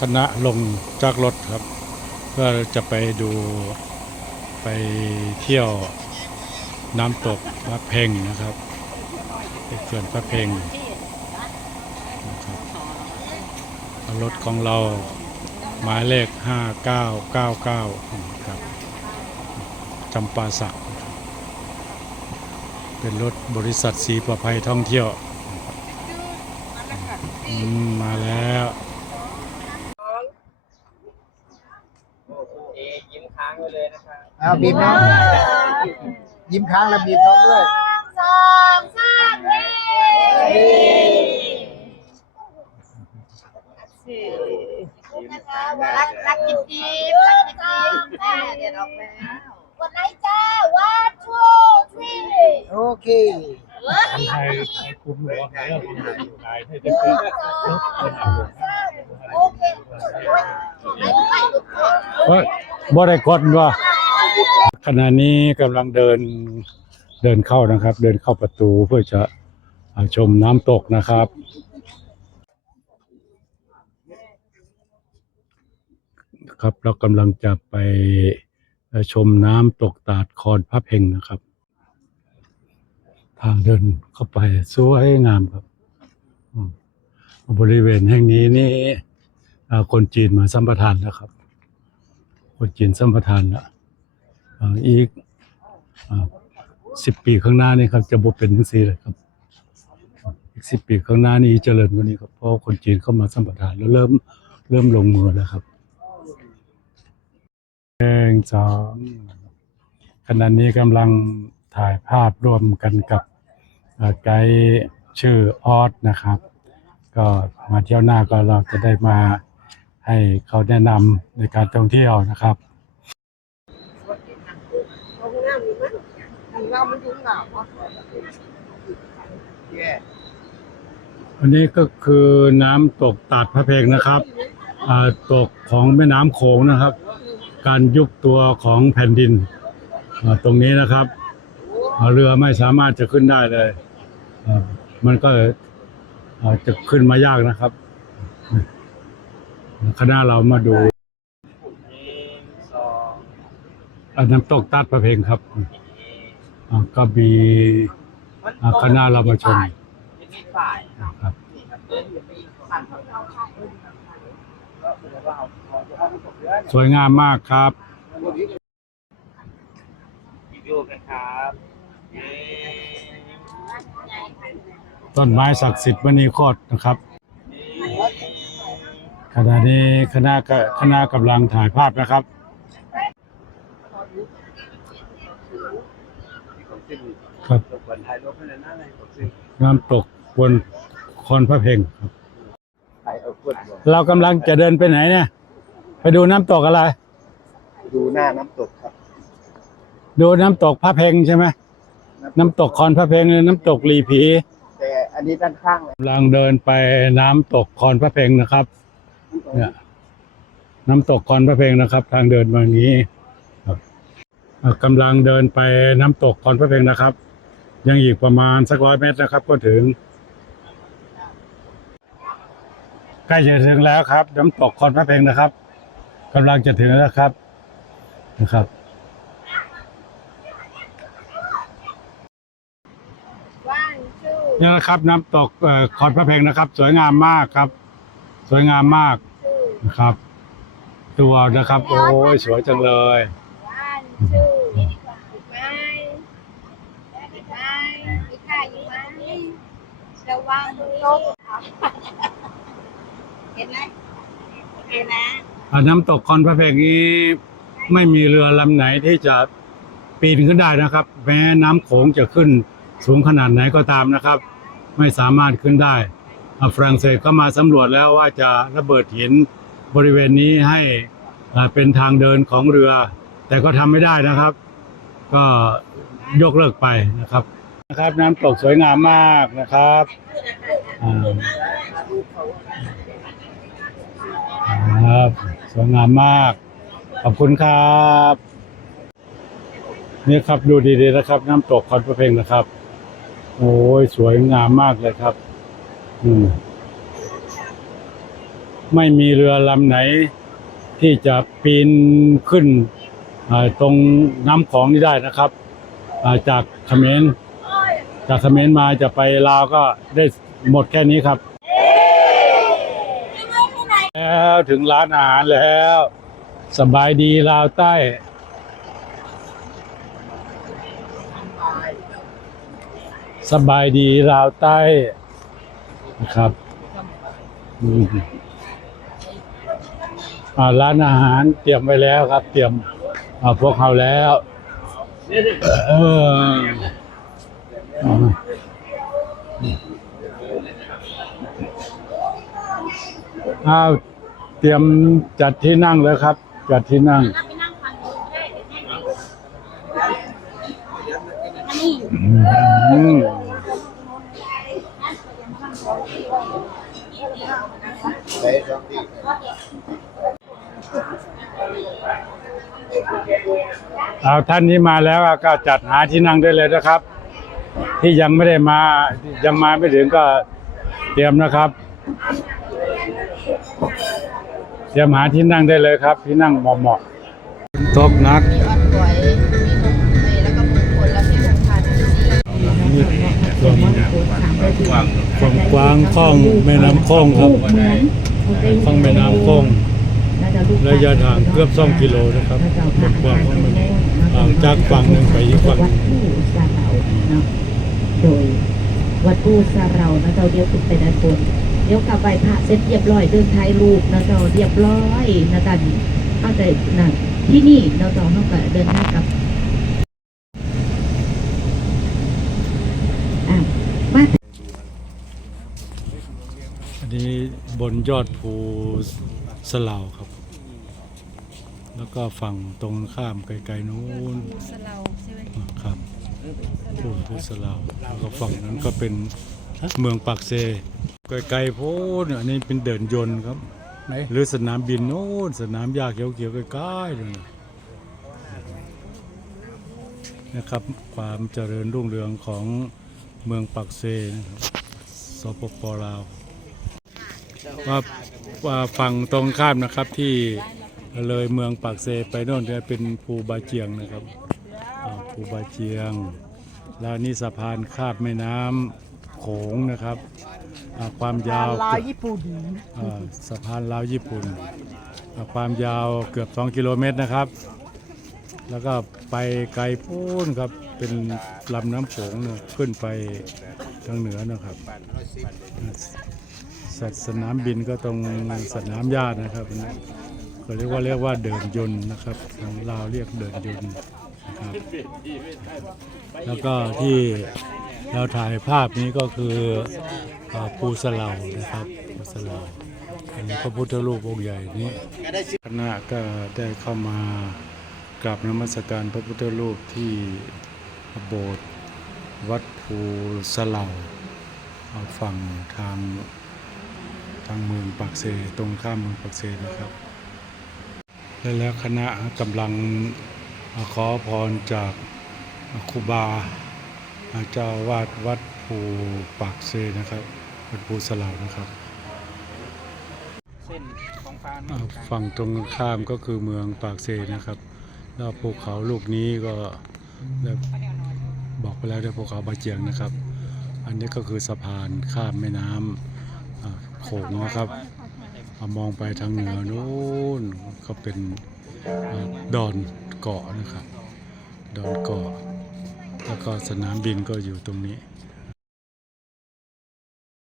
คณะลงจากรถครับ เพื่อจะไปดูไปเที่ยวน้ำตกพระเพ่งนะครับไปเขื่อนพระเพ่งนะครับรถของเราหมายเลข 5999ครับจำปาสัก เป็นรถบริษัทสีประภัยท่องเที่ยว มาแล้ว เอ ยิ้มค้างไว้เลยนะครับเอาบีบน้องยิ้มค้างแล้วบีบน้องด้วยสองสามเฮ้รักรักจิ๊บจิ๊บรักจิ๊บจิ๊บแม่เดี๋ยวออกแล้วกดไลค์จ้า one two three โอเคเฮ้ยไทยไทยคุมหรือว่าไทยเราคุมนายให้หได้นึ่งเกิดสองสามโอเคไม่ไม่ทุกคนเฮ้ย บ่ได้กดว่าขณะนี้กำลังเดินเดินเข้านะครับ เดินเข้าประตูเพื่อจะชมน้ำตกนะครับ ครับเรากำลังจะไปชมน้ำตกตาดคอนพระเพ่งนะครับ ทางเดินเข้าไปสวยงามครับ บริเวณแห่งนี้นี่คนจีนมาสัมปทานแล้วครับ คนจีนสัมปทานละอีกสิบปีข้างหน้านี่ครับจะบ่เป็นทั้งสี่เลยครับ อีกสิบปีข้างหน้านี้เจริญกว่านี้ครับเพราะคนจีนเข้ามาสัมปทานแล้วเริ่มเริ่มลงมือแล้วครับแงสองขณะนี้กำลังถ่ายภาพร่วมกันกับไกด์ชื่อออสนะครับ ก็มาเที่ยวหน้าก็เราจะได้มา ให้เขาแนะนำในการท่องเที่ยวนะครับอันนี้ก็คือน้ำตกตาดพระเพงนะครับอ่าตกของแม่น้ำโขงนะครับ การยุบตัวของแผ่นดินตรงนี้นะครับเรือไม่สามารถจะขึ้นได้เลย มันก็จะขึ้นมายากนะครับ คณะเรามาดูหนึ่งสองอ่าน้ำตกตาดพระเพงครับอ่าก็มีอ่าคณะเรามาชมที่ฝ่ายนะครับนี่ครับเดินอยู่ไปอีกฝั่งของเราก็คือว่าเอาเอาจะเอาตกเรือสวยงามมากครับรีวิวกันครับเย้ต้นไม้ศักดิ์สิทธิ์มณีโคตรนะครับ ขณะนี้คณะก็คณะกำลังถ่ายภาพนะครับ ครับตกบนไทยรบนั่นนั่นเลยผมซื้อน้ำตกบนคอนพระเพ่งครับไทยเอาขวดบ่เรากำลังจะเดินไปไหนเนี่ย ไปดูน้ำตกอะไร ดูหน้าน้ำตกครับ ดูน้ำตกพระเพ่งใช่ไหมน้ำตกคอนพระเพ่งหรือน้ำตกลีผีแต่อันนี้ด้านข้างเลยกำลังเดินไปน้ำตกคอนพระเพ่งนะครับ เนี่ยน้ำตกคอนพระเพ่งนะครับ ทางเดินมาอย่างนี้ครับอ่ากำลังเดินไปน้ำตกคอนพระเพ่งนะครับ ยังอีกประมาณสักร้อยเมตรนะครับ ก็ถึงใกล้จะถึงแล้วครับ น้ำตกคอนพระเพ่งนะครับกำลังจะถึงแล้วครับนะครับนี่นะครับ น้ำตกคอนพระเพ่งนะครับ สวยงามมากครับ สวยงามมาก นะครับ ตัวนะครับ โอ้ยสวยจังเลยวันชู้นี่ดีกว่าถูกไหมถูกไหมมีค่าอยู่ไหมระวังตกเห็นไหมโอเคนะอ่าน้ำตกคอนพระเพงนี้ไม่มีเรือลำไหนที่จะปีนขึ้นได้นะครับ แม้น้ำโขงจะขึ้นสูงขนาดไหนก็ตามนะครับ ไม่สามารถขึ้นได้อ่าฝรั่งเศสก็มาสำรวจแล้วว่าจะระเบิดหิน บริเวณนี้ให้เป็นทางเดินของเรือ แต่ก็ทำไม่ได้นะครับ ก็ยกเลิกไปนะครับนะครับ น้ำตกสวยงามมากนะครับครับสวยงามมาก ขอบคุณครับนี่ครับดูดีๆนะครับ น้ำตกคอนประเพงนะครับ โอ้ยสวยงามมากเลยครับ อืม ไม่มีเรือลำไหน ที่จะปีนขึ้นอ่าตรงน้ำของนี้ได้นะครับอ่าจากเขมรจากเขมรมาจะไปลาวก็ได้หมดแค่นี้ครับ แล้วถึงร้านอาหารแล้ว สบายดีลาวใต้สบายดีลาวใต้นะครับอืมอ่า ร้านอาหารเตรียมไว้แล้วครับ เตรียมพวกเขาแล้วเอออ้าวเตรียมจัดที่นั่งแล้วครับ จัดที่นั่ง อืม ใช้สองที่ เอาท่านนี้มาแล้วก็จัดหาที่นั่งได้เลยนะครับ ที่ยังไม่ได้มายังมาไม่ถึงก็เตรียมนะครับ เตรียมหาที่นั่งได้เลยครับ ที่นั่งเหมาะๆตกหนักอ่อนกวยมีแล้วก็มงคลและที่สำคัญความกว้างคล่องแม่น้ำโค้งครับคล่องแม่น้ำโค้ง ระยะทางเกือบสองกิโลนะครับความกว้างของมันห่างจากฝั่งหนึ่งไปอีกฝั่งวัดผู้สาเราเนาะโดยวัดผู้สาเรานะเจ้าเดียวขึ้นไปด้านบนเดี๋ยวกลับไปพระเสร็จเรียบร้อยเดินถ่ายรูปนะเจ้าเรียบร้อยนะกันเข้าใจนั่นที่นี่เราเจ้าต้องก็เดินทางกลับอะมาอันนี้บนยอดภูสลาวครับ แล้วก็ฝั่งตรงข้ามไกลๆนู้นสลาใช่ไหมครับภูภูสลาวแล้วก็ฝั่งนั้นก็เป็นเมืองปากเซไกลๆโพ้นอันนี้เป็นเดินยนต์ครับไหนหรือสนามบินโน้นสนามหญ้าเขียวๆใกล้ๆเลยนะนะครับ ความเจริญรุ่งเรืองของเมืองปากเซนะครับสปปลาวว่าว่าฝั่งตรงข้ามนะครับที่ เลยเมืองปากเซไปโน่นเนี่ยเป็นภูบาเจียงนะครับภูบาเจียง แล้วนี่สะพานข้ามแม่น้ำโขงนะครับความยาวลาวญี่ปุ่นสะพานลาวญี่ปุ่น ความยาวเกือบ 2 กิโลเมตรนะครับ แล้วก็ไปไกลพูนครับเป็นลำน้ำโขงเนี่ยขึ้นไปทางเหนือนะครับสัตว์สนามบินก็ตรงสนามหญ้านะครับ อันนี้ก็เรียกว่าเรียกว่าเดินยนต์นะครับทางลาวเรียกเดินยนต์นะครับแล้วก็ที่เราถ่ายภาพนี้ก็คืออ่าภูสลานะครับภูสลาอันนี้พระพุทธรูปองค์ใหญ่นี้คณะก็ได้เข้ามากราบนมัสการพระพุทธรูปที่โบสถ์วัดภูสลาอ่าฝั่งทางทางเมืองปากเซตรงข้ามเมืองปากเซนะครับ และแล้วคณะกำลังอ่าขอพรจากครูบาเจ้าวาดวัดภูปากเซนะครับวัดภูสลาวนะครับเส้นของฟ้าอ่าฝั่งตรงข้ามก็คือเมืองปากเซนะครับแล้วภูเขาลูกนี้ก็ได้บอกไปแล้วด้วยภูเขาบาเจียงนะครับ อันนี้ก็คือสะพานข้ามแม่น้ำอ่าโขงนะครับอ่า มองไปทางเหนือนู้นก็เป็นดอนเกาะนะครับ ดอนเกาะ แล้วก็สนามบินก็อยู่ตรงนี้